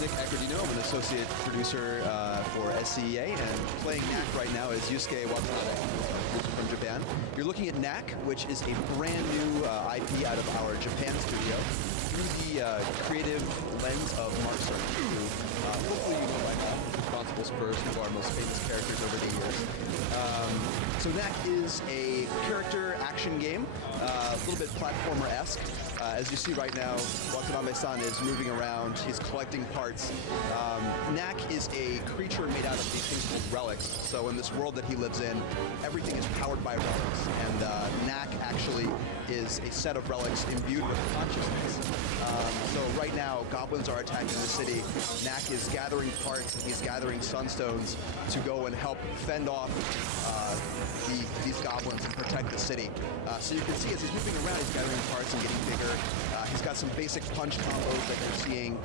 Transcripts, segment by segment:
Nick Eckerdino. I'm an associate producer for SCEA, and playing Knack right now is Yusuke Watanabe, producer from Japan. You're looking at Knack, which is a brand new IP out of our Japan studio, through the creative lens of Mark Cerny, who hopefully you know by now, responsible for some of our most famous characters over the years. So Knack is a character action game, a little bit platformer-esque. As you see right now, Watanabe-san is moving around, he's collecting parts. Knack is a creature made out of these things called relics. So in this world that he lives in, everything is powered by relics. And Knack actually is a set of relics imbued with consciousness. So right now, goblins are attacking the city. Knack is gathering parts, and he's gathering sunstones to go and help fend off these goblins and protect the city. So you can see as he's moving around, he's gathering parts and getting bigger. He's got some basic punch combos that you're seeing.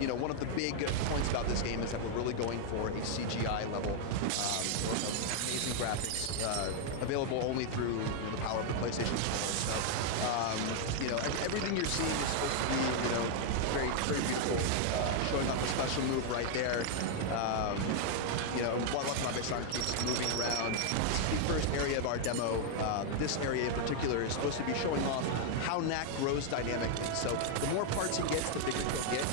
You know, one of the big points about this game is that we're really going for a CGI level, amazing graphics, available only through the power of the PlayStation Store. So, you know, everything you're seeing is supposed to be, you know, very, very beautiful. Showing off the special move right there. You know, Watanabe-san keeps moving around. This is the first area of our demo. This area in particular is supposed to be showing off how Knack grows dynamically. So the more parts he gets, the bigger he'll get.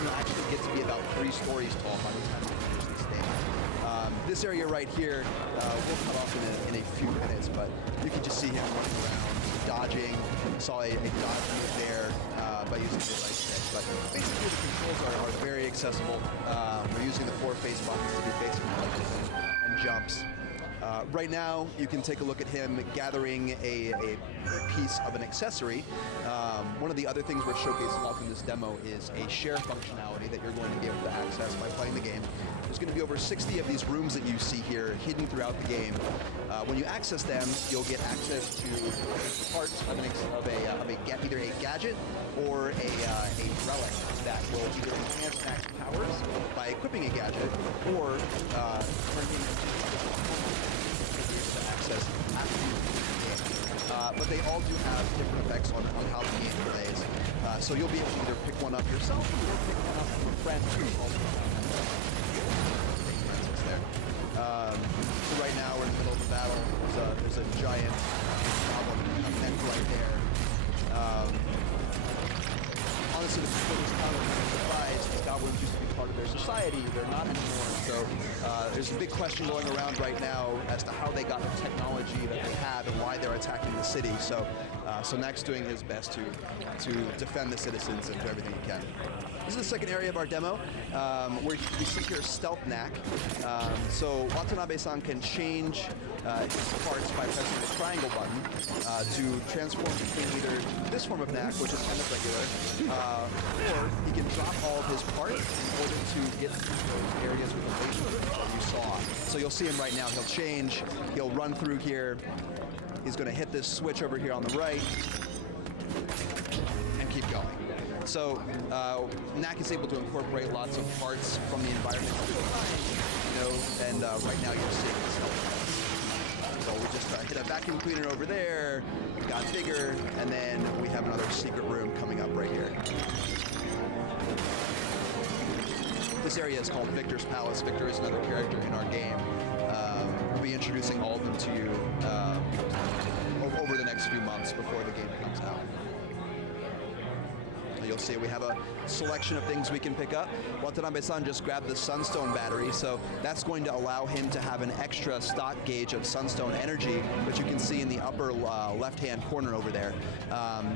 He'll actually get to be about 3 stories tall by the time he finishes this stage. This area right here, we'll cut off in a few minutes, but you can just see him running around, dodging. Saw a dodge move there by using the right stick. But basically the controls are very accessible. We're using the 4 face buttons to do basic punches and jumps. Right now, you can take a look at him gathering a piece of an accessory. One of the other things we're showcasing off in this demo is a share functionality that you're going to be able to access by playing the game. There's going to be over 60 of these rooms that you see here hidden throughout the game. When you access them, you'll get access to parts of either a gadget or a relic that will either enhance Knack's powers by equipping a gadget or turn him into access after you finish the game. But they all do have different effects on how the game plays. So you'll be able to either pick one up yourself or pick one up from a friend who also there. So right now we're in the middle of the battle. There's a giant goblin neck right there. Honestly, the people who's kind of surprised. These goblins used to be part of their society. They're not anymore. So there's a big question going around right now as to how they got the technology that they have and why they're attacking the city. So Knack's doing his best to defend the citizens and do everything he can. This is the second area of our demo. Where we see here Stealth Knack. So Watanabe-san can change his parts by pressing the triangle button to transform between either this form of Knack, which is kind of regular, or he can drop all of his parts in order to get to those areas with the laser that you saw. So you'll see him right now. He'll change. He'll run through here. He's going to hit this switch over here on the right and keep going. So Knack is able to incorporate lots of parts from the environment, you know, and right now you're seeing this. So we just hit a vacuum cleaner over there, got bigger, and then we have another secret room coming up right here. This area is called Victor's Palace. Victor is another character in our game. We'll be introducing all of them to you over the next few months before the game comes out. You'll see we have a selection of things we can pick up. Watanabe-san just grabbed the Sunstone Battery, so that's going to allow him to have an extra stock gauge of Sunstone energy, which you can see in the upper left-hand corner over there.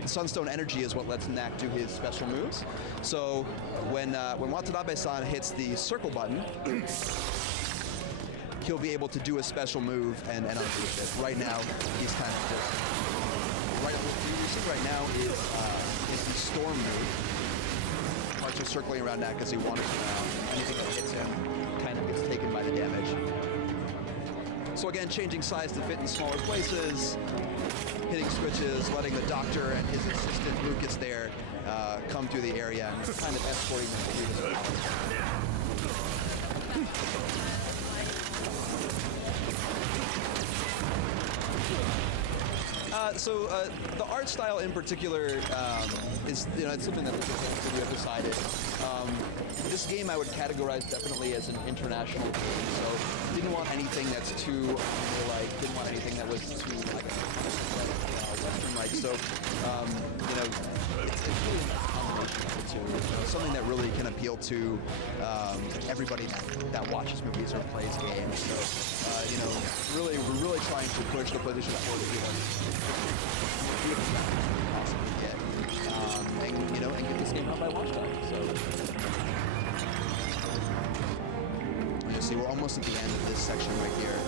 Sunstone energy is what lets Knack do his special moves. So when Watanabe-san hits the circle button, he'll be able to do a special move and undo it. Right now, he's kind of just... What you see right now is the storm move. Parts are circling around Knack as he wanders around. Anything that hits him kind of gets taken by the damage. So again, changing size to fit in smaller places, hitting switches, letting the doctor and his assistant Lucas there come through the area and kind of escorting them through his The art style in particular is, it's something that we have decided. This game I would categorize definitely as an international game, so didn't want anything that's too like, didn't want anything that was too like Western-like. So it's really a combination of the two. Something that really can appeal to everybody that watches movies or plays games. So we're really trying to push the PlayStation 4 to be possibly get, and get this game out by launch time. So you see, we're almost at the end of this section right here.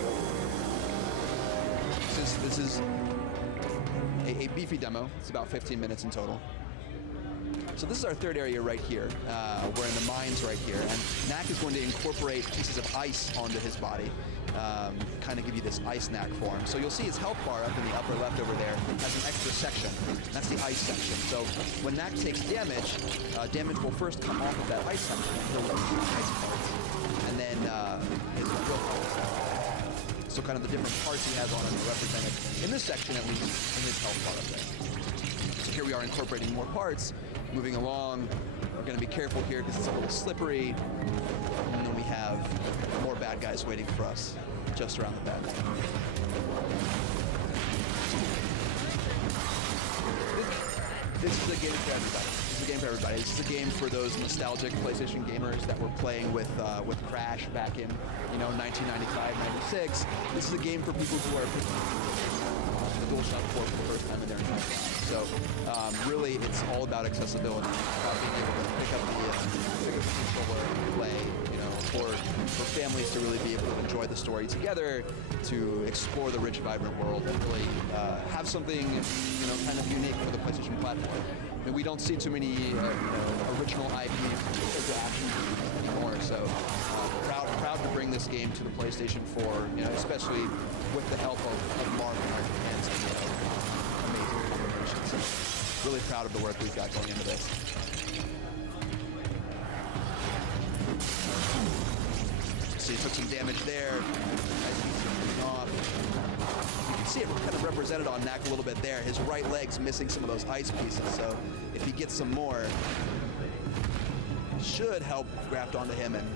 This is a beefy demo. It's about 15 minutes in total. So this is our third area right here. We're in the mines right here, and Knack is going to incorporate pieces of ice onto his body, kind of give you this ice Knack form. So you'll see his health bar up in the upper left over there has an extra section. That's the ice section. So when Knack takes damage, damage will first come off of that ice section, and he'll let the ice parts, and then his will parts. So kind of the different parts he has on him are represented in this section, at least, in his health bar up there. So here we are incorporating more parts. Moving along, we're going to be careful here because it's a little slippery, and then we have more bad guys waiting for us just around the bend. This is a game for everybody. This is a game for those nostalgic PlayStation gamers that were playing with Crash back in 1995, 96. This is a game for people who are the DualShock 4 for the first time in their entire life. So really, it's all about accessibility, about being able to pick up the controller and play, for families to really be able to enjoy the story together, to explore the rich, vibrant world, and really have something, kind of unique for the PlayStation platform. I mean, we don't see too many, original IPs as action anymore. So proud to bring this game to the PlayStation 4, especially with the help of Mark and our fans. So really proud of the work we've got going into this. So he took some damage there. You can see it kind of represented on Knack a little bit there. His right leg's missing some of those ice pieces, so if he gets some more, it should help graft onto him and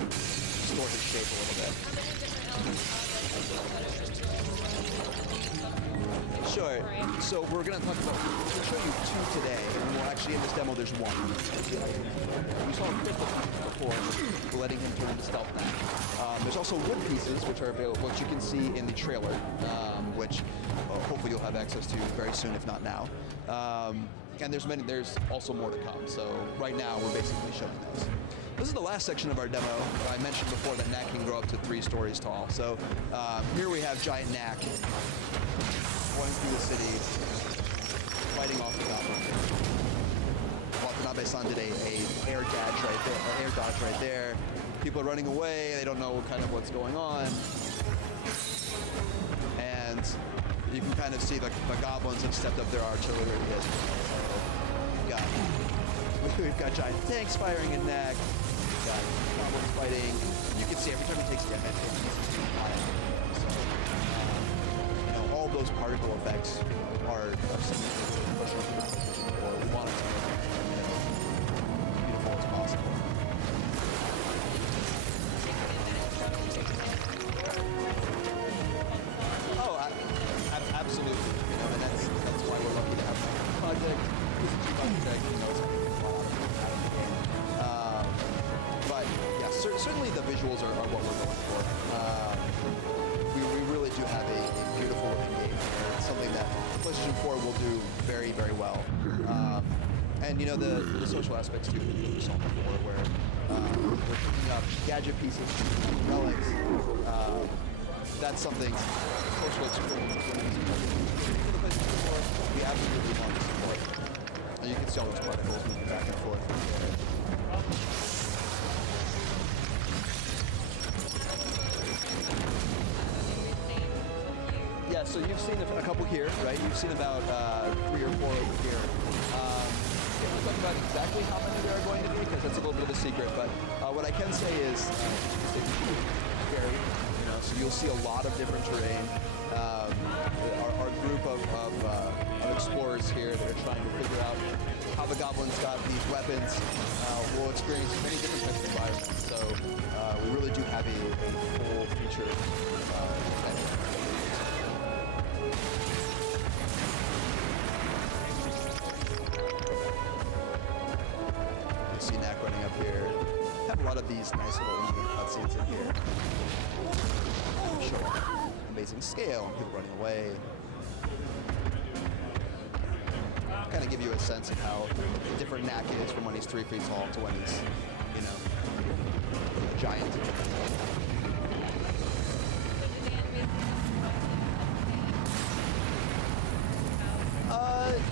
restore his shape a little bit. Sure. So we're going to talk about, we're going to show you two today, and we'll actually, in this demo, there's one. We saw him before, we're letting him turn into stealth Knack. There's also wood pieces, which are available, which you can see in the trailer, which hopefully you'll have access to very soon, if not now. And there's also more to come. So right now, we're basically showing those. This is the last section of our demo. I mentioned before that Knack can grow up to 3 stories tall. So here we have giant Knack going through the city, fighting off the goblins. Watanabe-san did a air dodge right there. People are running away. They don't know what's going on. And you can kind of see the goblins have stepped up their artillery. We've got giant tanks firing at Knack. We've got goblins fighting. You can see every time he takes damage, so, all those particle effects are something or we want it to be as beautiful as possible. Oh, absolutely. And that's why we're lucky to have that project. This is a project, but yeah, certainly the visuals are what we're going for. We really do have a beautiful looking game. It's something that PlayStation 4 will do very, very well. And the social aspects too, we saw before, where we're picking up gadget pieces, relics. That's something social experience. We absolutely want to support. And you can see all those particles moving back and forth. Yeah, so you've seen a couple here, right? You've seen about 3 or 4 over here. Can't really talk about exactly how many there are going to be because that's a little bit of a secret. But what I can say is it's scary. So you'll see a lot of different terrain. Our group of trying to figure out how the goblins got these weapons, we'll experience many different types of environments. So we really do have a full-featured adventure. You see Knack running up here. Have a lot of these nice little cutscenes in here. Show amazing scale, people running away. Kind of give you a sense of how different Knack is from when he's 3 feet tall to when he's, you know, a giant.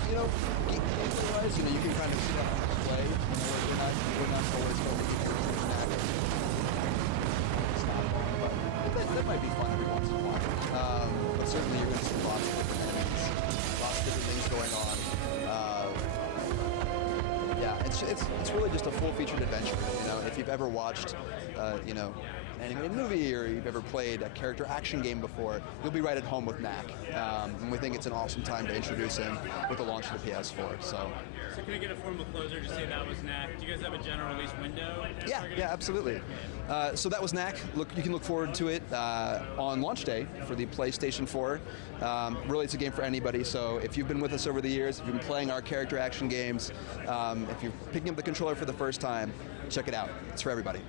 You know, gameplay-wise, you know, you can kind of see how to play. You know, we're not always going to be Knack. But that might be fun every once in a while. But certainly you're going to see lots of different enemies, lots of different things going on. Yeah, it's really just a full-featured adventure. You know, if you've ever watched, you know, an animated movie or you've ever played a character action game before, you'll be right at home with Knack. And we think it's an awesome time to introduce him with the launch of the PS4. So can we get a formal closer to say that was Knack? Do you guys have a general release window? Yeah, absolutely. So that was Knack. You can look forward to it on launch day for the PlayStation 4. Really, it's a game for anybody. So if you've been with us over the years, if you've been playing our character action games, if you're picking up the controller for the first time, check it out. It's for everybody.